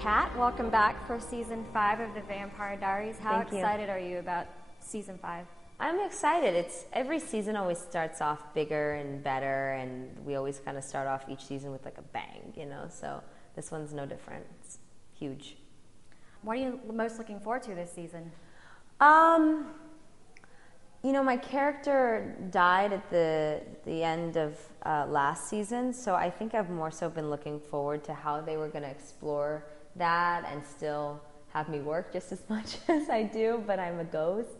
Kat, welcome back for season 5 of The Vampire Diaries. How excited are you about season 5? I'm excited. Every season always starts off bigger and better, and we always kind of start off each season with like a bang, you know, so this one's no different. It's huge. What are you most looking forward to this season? You know, my character died at the end of last season, so I think I've more so been looking forward to how they were going to explore that and still have me work just as much as I do, but I'm a ghost.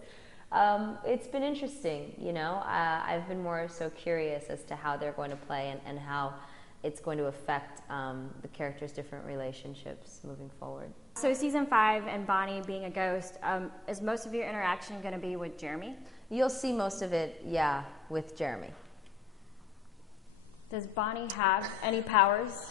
It's been interesting, you know. I've been more so curious as to how they're going to play and how it's going to affect the characters' different relationships moving forward. So season 5 and Bonnie being a ghost, is most of your interaction going to be with Jeremy? You'll see most of it, yeah, with Jeremy. Does Bonnie have any powers?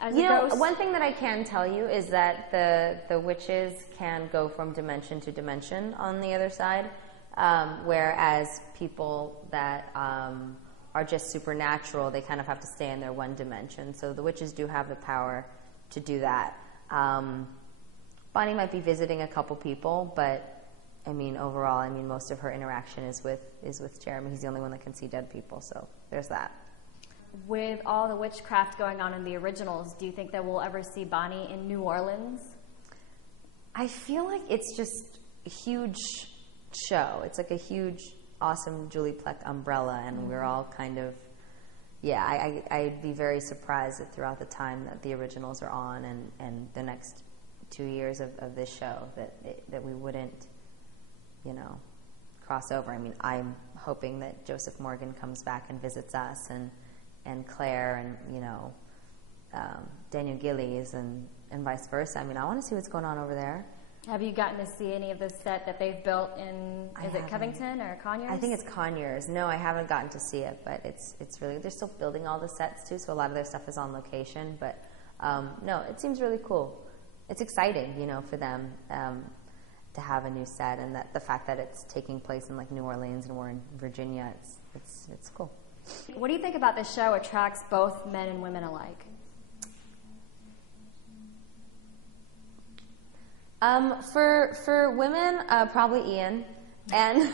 As you a know, ghost? one thing that I can tell you is that the witches can go from dimension to dimension on the other side, whereas people that are just supernatural, they kind of have to stay in their one dimension. So the witches do have the power to do that. Bonnie might be visiting a couple people, but I mean, overall, I mean, most of her interaction is with Jeremy. He's the only one that can see dead people, so there's that. With all the witchcraft going on in the originals, do you think that we'll ever see Bonnie in New Orleans? I feel like it's just a huge show. It's like a huge, awesome Julie Plec umbrella, and we're all kind of, yeah, I'd be very surprised that throughout the time that the originals are on and the next 2 years of this show that we wouldn't, you know, cross over. I mean, I'm hoping that Joseph Morgan comes back and visits us, and Claire, and, you know, Daniel Gillies, and vice versa. I mean, I want to see what's going on over there. Have you gotten to see any of the set that they've built in, is it Covington or Conyers? I think it's Conyers. No, I haven't gotten to see it, but it's really, they're still building all the sets too, so a lot of their stuff is on location, but no, it seems really cool. It's exciting, you know, for them to have a new set, and that the fact that it's taking place in like New Orleans and we're in Virginia, it's cool. What do you think about this show attracts both men and women alike? For women, probably Ian, and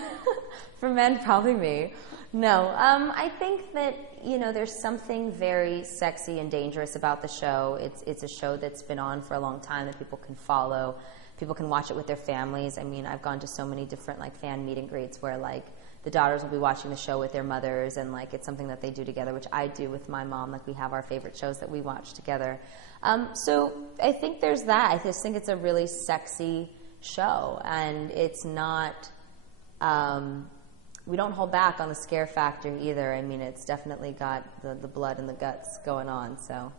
for men, probably me. No, I think that, you know, there's something very sexy and dangerous about the show. It's a show that's been on for a long time that people can follow. People can watch it with their families. I mean, I've gone to so many different like fan meet and greets where like the daughters will be watching the show with their mothers, and like it's something that they do together, which I do with my mom. Like we have our favorite shows that we watch together. So I think there's that. I just think it's a really sexy show, and it's not. We don't hold back on the scare factor either. I mean, it's definitely got the blood and the guts going on. So.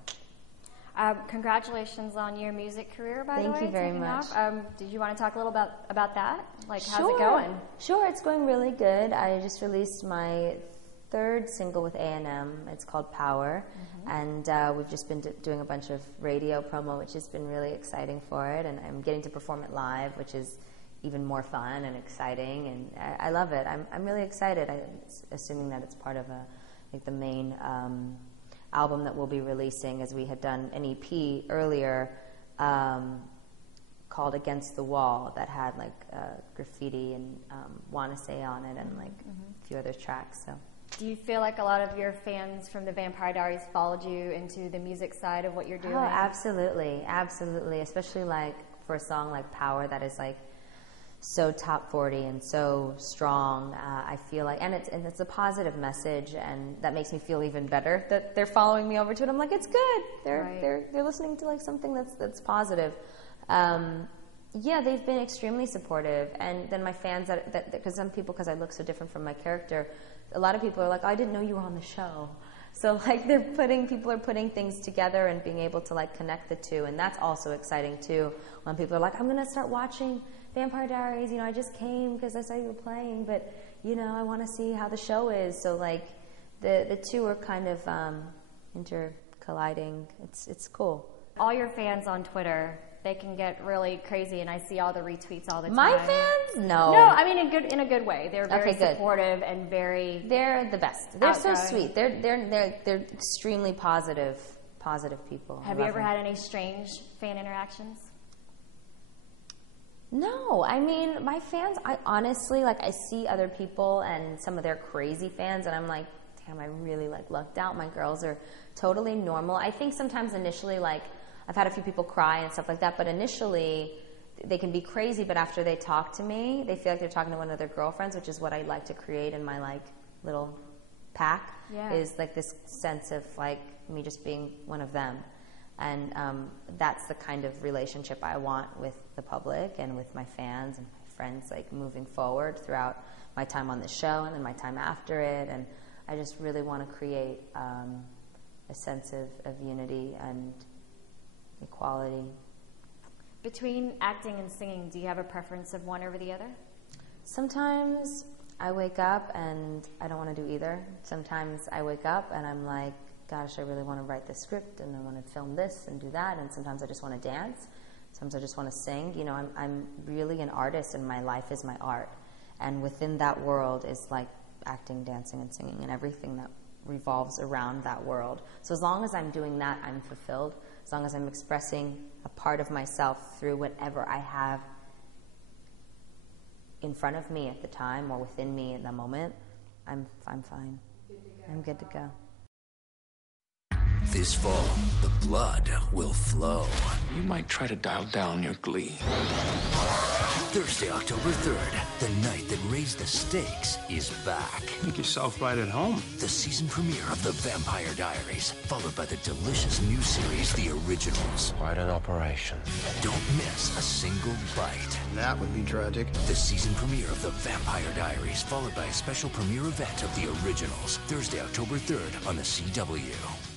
Congratulations on your music career, by the way. Thank you very much. Did you want to talk a little about that? Like, how's it going? Sure, it's going really good. I just released my 3rd single with A&M. It's called Power, and we've just been doing a bunch of radio promo, which has been really exciting for it, and I'm getting to perform it live, which is even more fun and exciting, and I love it. I'm really excited. Assuming that it's part of the main album that we'll be releasing, as we had done an EP earlier called Against the Wall that had like graffiti and Wanna Say on it, and like a few other tracks. So, do you feel like a lot of your fans from The Vampire Diaries followed you into the music side of what you're doing? Oh, absolutely, absolutely. Especially like for a song like Power that is like so top 40 and so strong. I feel like, and it's a positive message, and that makes me feel even better that they're following me over to it. I'm like, it's good. They're listening to like something that's positive. Yeah, they've been extremely supportive, and then my fans because some people, because I look so different from my character, a lot of people are like, oh, I didn't know you were on the show. So like people are putting things together and being able to like connect the two, and that's also exciting too. When people are like, I'm gonna start watching Vampire Diaries, you know, I just came because I saw you were playing, but you know, I want to see how the show is. So like the two are kind of intercolliding. It's cool. All your fans on Twitter, they can get really crazy, and I see all the retweets all the time. My fans? No. No, I mean in a good way. They're very supportive and very. They're the best. They're outgoing. So sweet. They're extremely positive positive people. Have you ever had any strange fan interactions? No, I mean, my fans, I honestly, like, I see other people and some of their crazy fans, and I'm like, damn, I really, like, lucked out. My girls are totally normal. I think sometimes initially, like, I've had a few people cry and stuff like that, but initially they can be crazy, but after they talk to me, they feel like they're talking to one of their girlfriends, which is what I like to create in my, like, little pack, is, like, this sense of, like, me just being one of them. And that's the kind of relationship I want with the public and with my fans and my friends, like, moving forward throughout my time on the show and then my time after it. And I just really want to create a sense of unity and equality. Between acting and singing, do you have a preference of one over the other? Sometimes I wake up and I don't want to do either. Sometimes I wake up and I'm like, gosh, I really want to write this script and I want to film this and do that. And sometimes I just want to dance. Sometimes I just want to sing. You know, I'm really an artist and my life is my art. And within that world is like acting, dancing, and singing and everything that revolves around that world. So as long as I'm doing that, I'm fulfilled. As long as I'm expressing a part of myself through whatever I have in front of me at the time or within me in the moment, I'm fine. I'm good to go. This fall, the blood will flow. You might try to dial down your glee. Thursday, October 3rd, the night that raised the stakes is back. Make yourself right at home. The season premiere of The Vampire Diaries, followed by the delicious new series, The Originals. Quite an operation. Don't miss a single bite. That would be tragic. The season premiere of The Vampire Diaries, followed by a special premiere event of The Originals, Thursday, October 3rd on the CW.